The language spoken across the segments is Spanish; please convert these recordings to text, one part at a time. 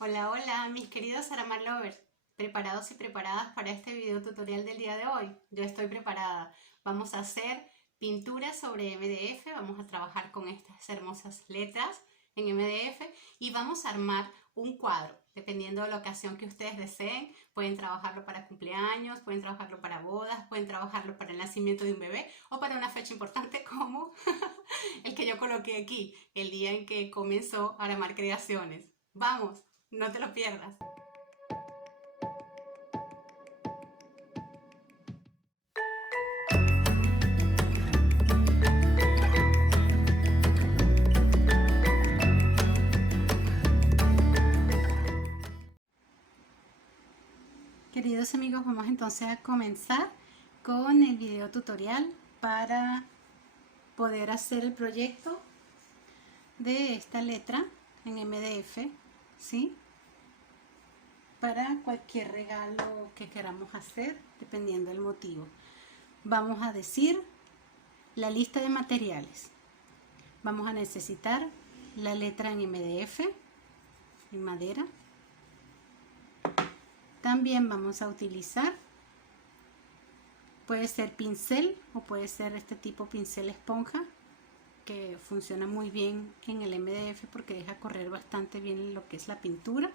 Hola, hola, mis queridos Aramar Lovers, preparados y preparadas para este video tutorial del día de hoy. Yo estoy preparada. Vamos a hacer pintura sobre MDF, vamos a trabajar con estas hermosas letras en MDF y vamos a armar un cuadro. Dependiendo de la ocasión que ustedes deseen, pueden trabajarlo para cumpleaños, pueden trabajarlo para bodas, pueden trabajarlo para el nacimiento de un bebé o para una fecha importante como el que yo coloqué aquí, el día en que comenzó Aramar Creaciones. ¡Vamos! No te lo pierdas. Queridos amigos, vamos entonces a comenzar con el video tutorial para poder hacer el proyecto de esta letra en MDF, ¿sí? Para cualquier regalo que queramos hacer, dependiendo del motivo. Vamos a decir la lista de materiales. Vamos a necesitar la letra en MDF, en madera. También vamos a utilizar, puede ser pincel o puede ser este tipo pincel esponja, que funciona muy bien en el MDF porque deja correr bastante bien lo que es la pintura.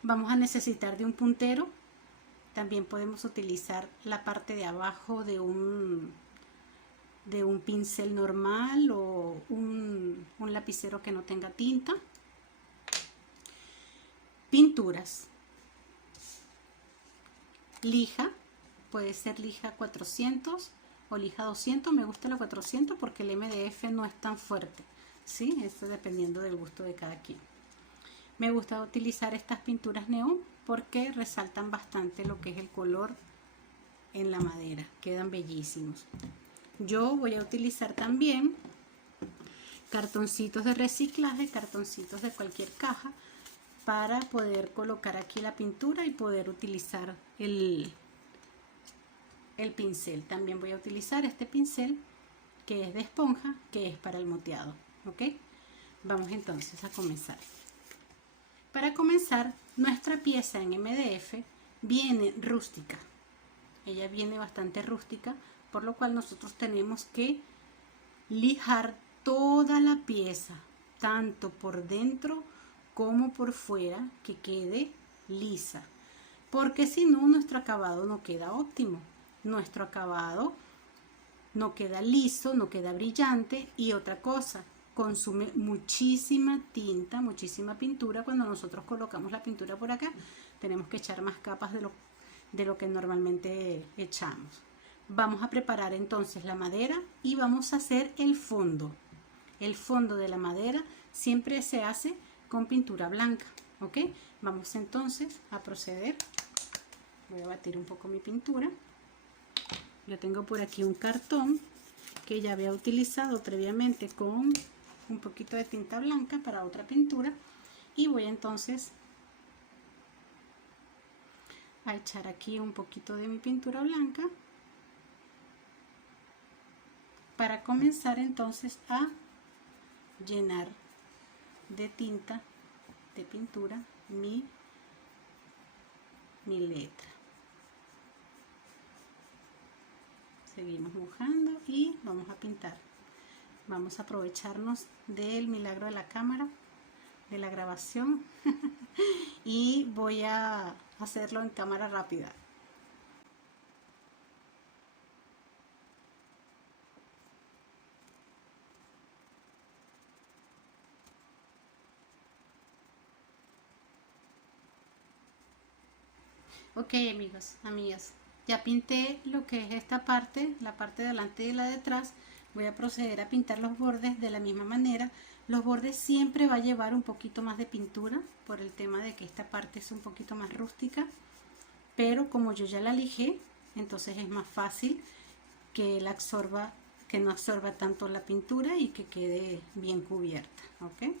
Vamos a necesitar de un puntero. También podemos utilizar la parte de abajo de un pincel normal o un lapicero que no tenga tinta. Pinturas. Lija, puede ser lija 400 o lija 200. Me gusta la 400 porque el MDF no es tan fuerte, ¿sí? Esto dependiendo del gusto de cada quien. Me gusta utilizar estas pinturas neón porque resaltan bastante lo que es el color en la madera, quedan bellísimos. Yo voy a utilizar también cartoncitos de reciclaje, cartoncitos de cualquier caja, para poder colocar aquí la pintura y poder utilizar el pincel. También voy a utilizar este pincel que es de esponja, que es para el moteado, ¿ok? Vamos entonces a comenzar. Para comenzar, nuestra pieza en MDF viene rústica. Ella viene bastante rústica, por lo cual nosotros tenemos que lijar toda la pieza, tanto por dentro como por fuera, que quede lisa, porque si no, nuestro acabado no queda óptimo. Nuestro acabado no queda liso, no queda brillante. Y otra cosa, consume muchísima tinta, muchísima pintura. Cuando nosotros colocamos la pintura por acá, tenemos que echar más capas de lo que normalmente echamos. Vamos a preparar entonces la madera y vamos a hacer el fondo. El fondo de la madera siempre se hace con pintura blanca, ¿ok? Vamos entonces a proceder. Voy a batir un poco mi pintura. Yo tengo por aquí un cartón que ya había utilizado previamente con un poquito de tinta blanca para otra pintura, y voy entonces a echar aquí un poquito de mi pintura blanca para comenzar entonces a llenar de tinta de pintura mi letra. Seguimos mojando y vamos a pintar. Vamos a aprovecharnos del milagro de la cámara, de la grabación y voy a hacerlo en cámara rápida. Ok, amigos, amigas, ya pinté lo que es esta parte, la parte de delante y la de atrás. Voy a proceder a pintar los bordes de la misma manera. Los bordes siempre va a llevar un poquito más de pintura por el tema de que esta parte es un poquito más rústica, pero como yo ya la lijé, entonces es más fácil que que no absorba tanto la pintura y que quede bien cubierta, ¿ok?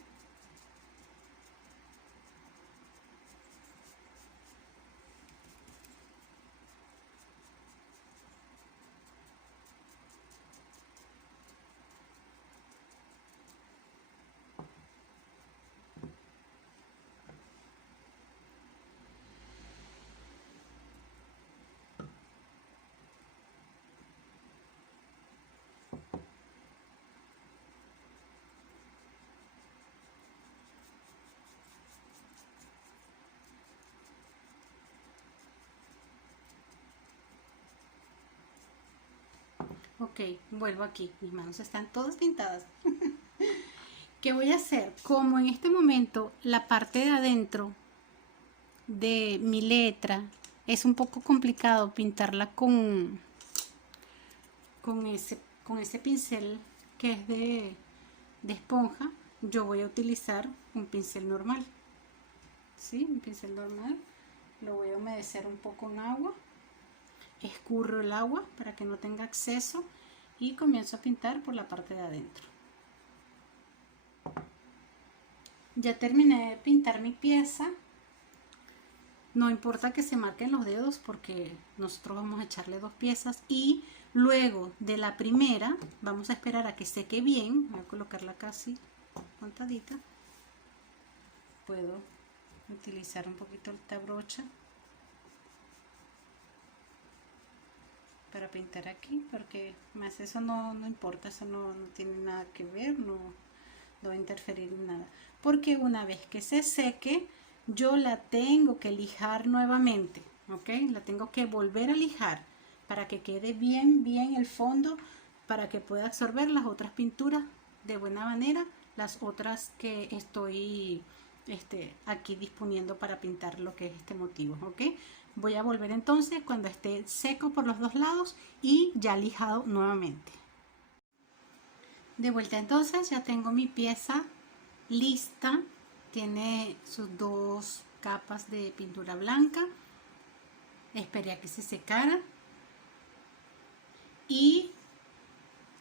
Ok, vuelvo aquí, mis manos están todas pintadas. ¿Qué voy a hacer? Como en este momento la parte de adentro de mi letra es un poco complicado pintarla con ese pincel que es de esponja, yo voy a utilizar un pincel normal. ¿Sí? Un pincel normal. Lo voy a humedecer un poco en agua. Escurro el agua para que no tenga exceso y comienzo a pintar por la parte de adentro. Ya terminé de pintar mi pieza. No importa que se marquen los dedos porque nosotros vamos a echarle 2 piezas y luego de la primera vamos a esperar a que seque bien. Voy a colocarla casi montadita. Puedo utilizar un poquito esta brocha para pintar aquí porque más eso no importa, eso no tiene nada que ver, no va a interferir en nada, porque una vez que se seque yo la tengo que lijar nuevamente, ok, la tengo que volver a lijar para que quede bien el fondo, para que pueda absorber las otras pinturas de buena manera, las otras que estoy aquí disponiendo para pintar lo que es este motivo, ok. Voy a volver entonces cuando esté seco por los dos lados y ya lijado nuevamente. De vuelta entonces, ya tengo mi pieza lista. Tiene sus 2 capas de pintura blanca. Esperé a que se secara y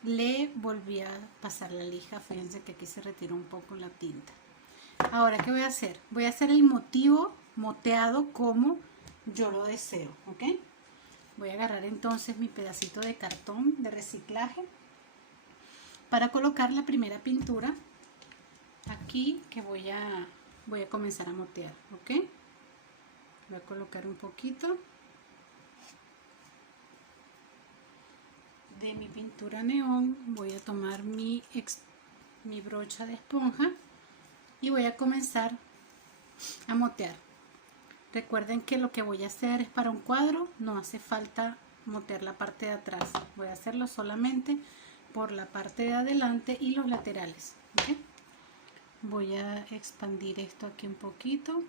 le volví a pasar la lija. Fíjense que aquí se retiró un poco la tinta. Ahora, ¿qué voy a hacer? Voy a hacer el motivo moteado como yo lo deseo, ¿ok? Voy a agarrar entonces mi pedacito de cartón de reciclaje para colocar la primera pintura aquí que voy a comenzar a motear, ¿ok? Voy a colocar un poquito de mi pintura neón, voy a tomar mi brocha de esponja y voy a comenzar a motear. Recuerden que lo que voy a hacer es para un cuadro, no hace falta motear la parte de atrás, voy a hacerlo solamente por la parte de adelante y los laterales, ¿okay? Voy a expandir esto aquí un poquito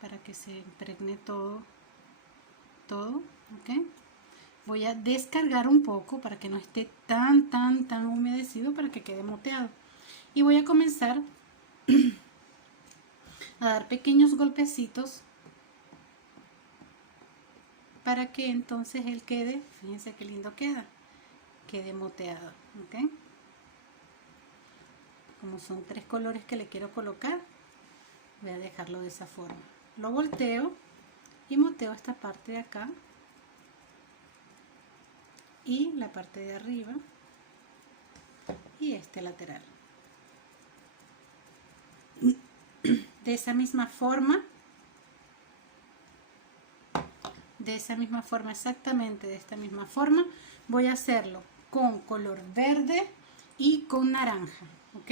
para que se impregne todo, ¿ok? Voy a descargar un poco para que no esté tan humedecido, para que quede moteado. Y voy a comenzar a dar pequeños golpecitos para que entonces él quede, fíjense qué lindo quede moteado, ¿ok? Como son 3 colores que le quiero colocar, voy a dejarlo de esa forma. Lo volteo y moteo esta parte de acá y la parte de arriba y este lateral. De esa misma forma, exactamente de esta misma forma, voy a hacerlo con color verde y con naranja, ¿ok?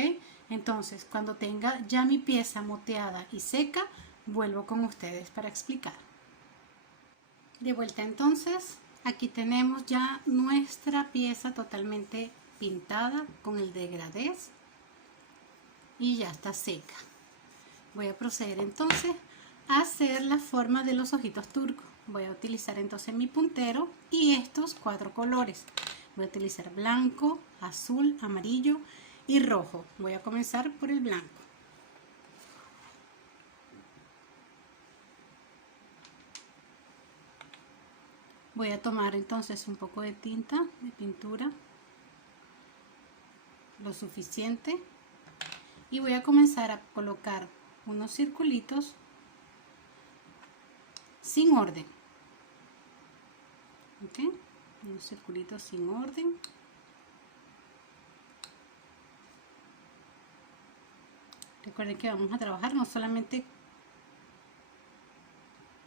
Entonces, cuando tenga ya mi pieza moteada y seca, vuelvo con ustedes para explicar. De vuelta entonces, aquí tenemos ya nuestra pieza totalmente pintada con el degradés y ya está seca. Voy a proceder entonces a hacer la forma de los ojitos turcos. Voy a utilizar entonces mi puntero y estos 4 colores. Voy a utilizar blanco, azul, amarillo y rojo. Voy a comenzar por el blanco. Voy a tomar entonces un poco de tinta de pintura, lo suficiente, y voy a comenzar a colocar unos circulitos sin orden, ¿ok? Unos circulitos sin orden. Recuerden que vamos a trabajar no solamente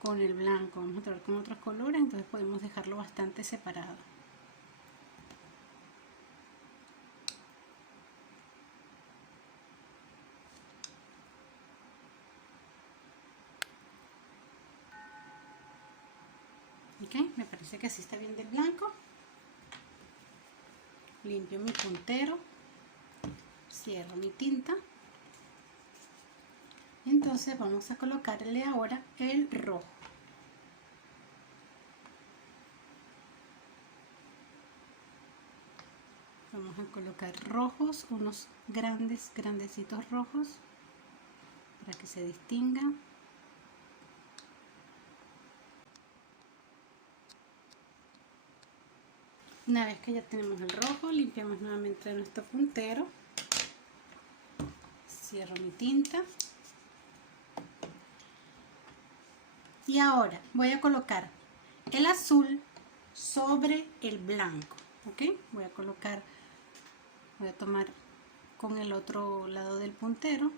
con el blanco, vamos a trabajar con otros colores, entonces podemos dejarlo bastante separado. Ok, me parece que así está bien del blanco. limpio mi puntero, cierro mi tinta. Entonces vamos a colocarle ahora el rojo. Vamos a colocar rojos, unos grandecitos rojos, para que se distingan. Una vez que ya tenemos el rojo, limpiamos nuevamente nuestro puntero. Cierro mi tinta. Y ahora voy a colocar el azul sobre el blanco. ¿Ok? Voy a tomar con el otro lado del puntero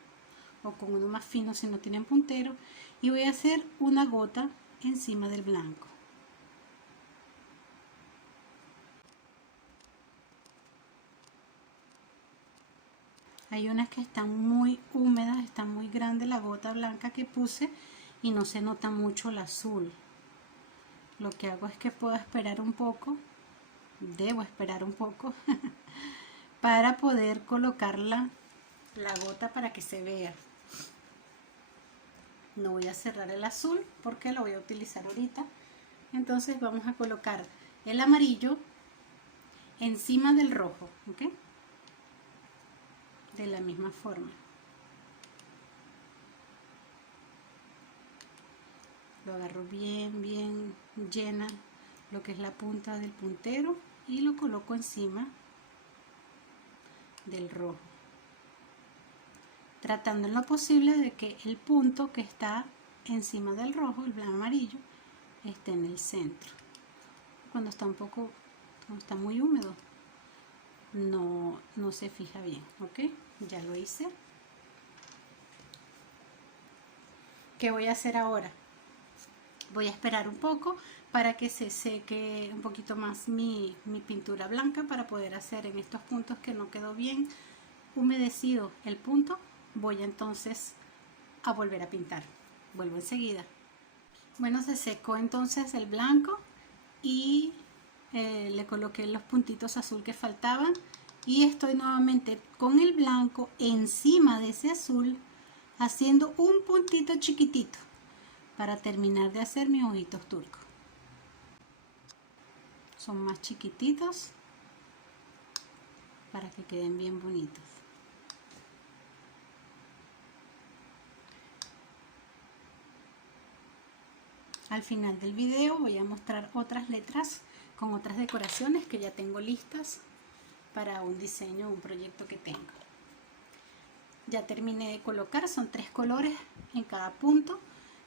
o con uno más fino si no tienen puntero, y voy a hacer una gota encima del blanco. Hay unas que están muy húmedas, está muy grande la gota blanca que puse y no se nota mucho el azul. Lo que hago es que puedo esperar un poco, debo esperar un poco para poder colocar la gota para que se vea. No voy a cerrar el azul porque lo voy a utilizar ahorita. Entonces vamos a colocar el amarillo encima del rojo, ¿ok? De la misma forma. Lo agarro bien llena lo que es la punta del puntero y lo coloco encima del rojo, tratando en lo posible de que el punto que está encima del rojo, el blanco amarillo, esté en el centro. Cuando está cuando está muy húmedo, no se fija bien. ¿Ok? Ya lo hice. ¿Qué voy a hacer ahora? Voy a esperar un poco para que se seque un poquito más mi pintura blanca, para poder hacer en estos puntos que no quedó bien humedecido el punto. Voy entonces a volver a pintar. Vuelvo enseguida. Bueno, se secó entonces el blanco y le coloqué los puntitos azul que faltaban, y estoy nuevamente con el blanco encima de ese azul haciendo un puntito chiquitito para terminar de hacer mis ojitos turcos. Son más chiquititos para que queden bien bonitos. Al final del video voy a mostrar otras letras con otras decoraciones que ya tengo listas para un diseño o un proyecto que tengo. Ya terminé de colocar, son 3 colores en cada punto.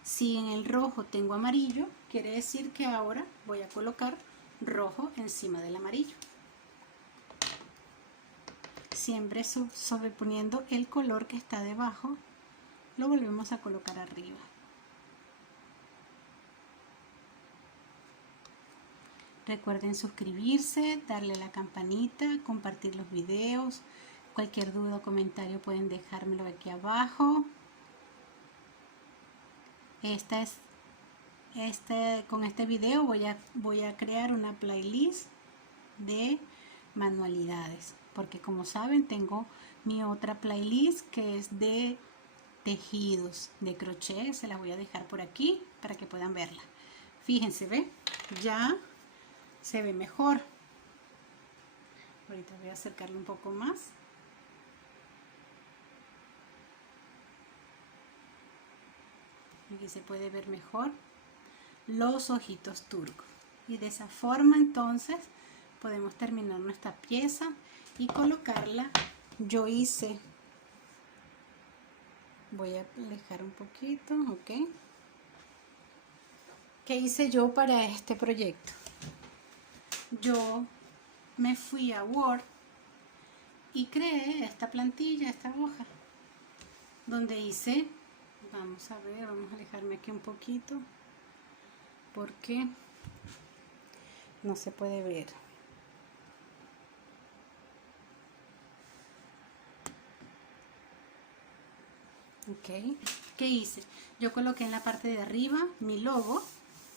Si en el rojo tengo amarillo, quiere decir que ahora voy a colocar rojo encima del amarillo. Siempre sobreponiendo el color que está debajo, lo volvemos a colocar arriba. Recuerden suscribirse, darle a la campanita, compartir los videos. Cualquier duda o comentario pueden dejármelo aquí abajo. Con este video voy a crear una playlist de manualidades, porque como saben tengo mi otra playlist que es de tejidos de crochet. Se las voy a dejar por aquí para que puedan verla. Fíjense, ¿ve? Ya se ve mejor. Ahorita voy a acercarle un poco más. Aquí se puede ver mejor los ojitos turcos, y de esa forma entonces podemos terminar nuestra pieza y colocarla. Yo hice, voy a alejar un poquito, ok. ¿Qué hice yo para este proyecto? Yo me fui a Word y creé esta plantilla, esta hoja, donde hice, vamos a ver, vamos a alejarme aquí un poquito porque no se puede ver. Ok, ¿qué hice? Yo coloqué en la parte de arriba mi logo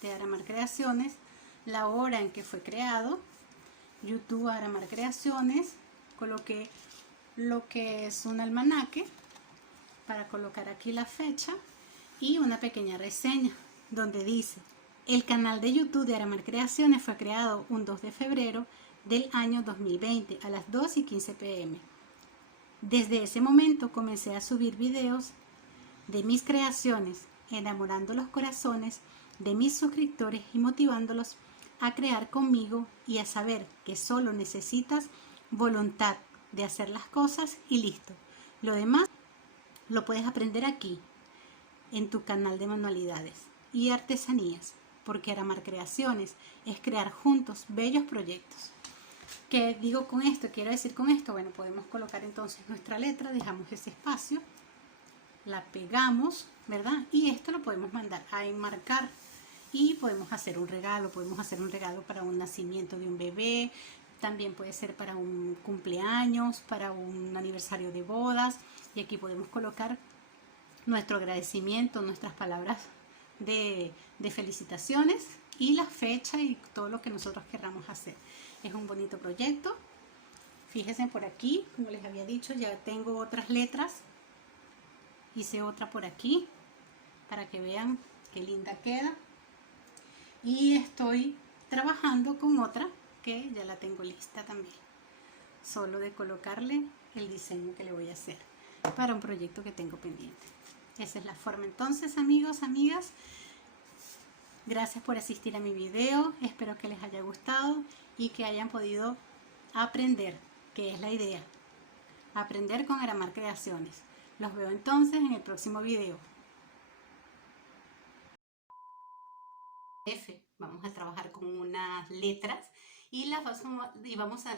de Aramar Creaciones, la hora en que fue creado, YouTube Aramar Creaciones, coloqué lo que es un almanaque para colocar aquí la fecha y una pequeña reseña donde dice: el canal de YouTube de Aramar Creaciones fue creado un 2 de febrero del año 2020 a las 2:15 p.m. Desde ese momento comencé a subir videos de mis creaciones, enamorando los corazones de mis suscriptores y motivándolos a crear conmigo y a saber que solo necesitas voluntad de hacer las cosas y listo. Lo demás lo puedes aprender aquí, en tu canal de manualidades y artesanías, porque Aramar Creaciones es crear juntos bellos proyectos. ¿Qué digo con esto? Quiero decir con esto, bueno, podemos colocar entonces nuestra letra, dejamos ese espacio, la pegamos, ¿verdad? Y esto lo podemos mandar a enmarcar y podemos hacer un regalo para un nacimiento de un bebé, también puede ser para un cumpleaños, para un aniversario de bodas, y aquí podemos colocar nuestro agradecimiento, nuestras palabras de felicitaciones y la fecha y todo lo que nosotros querramos hacer. Es un bonito proyecto. Fíjense por aquí, como les había dicho, ya tengo otras letras. Hice otra por aquí para que vean qué linda queda. Y estoy trabajando con otra que ya la tengo lista también. Solo de colocarle el diseño que le voy a hacer para un proyecto que tengo pendiente. Esa es la forma entonces, amigos, amigas. Gracias por asistir a mi video. Espero que les haya gustado y que hayan podido aprender, que es la idea. Aprender con Aramar Creaciones. Los veo entonces en el próximo video. F. Vamos a trabajar con unas letras y vamos a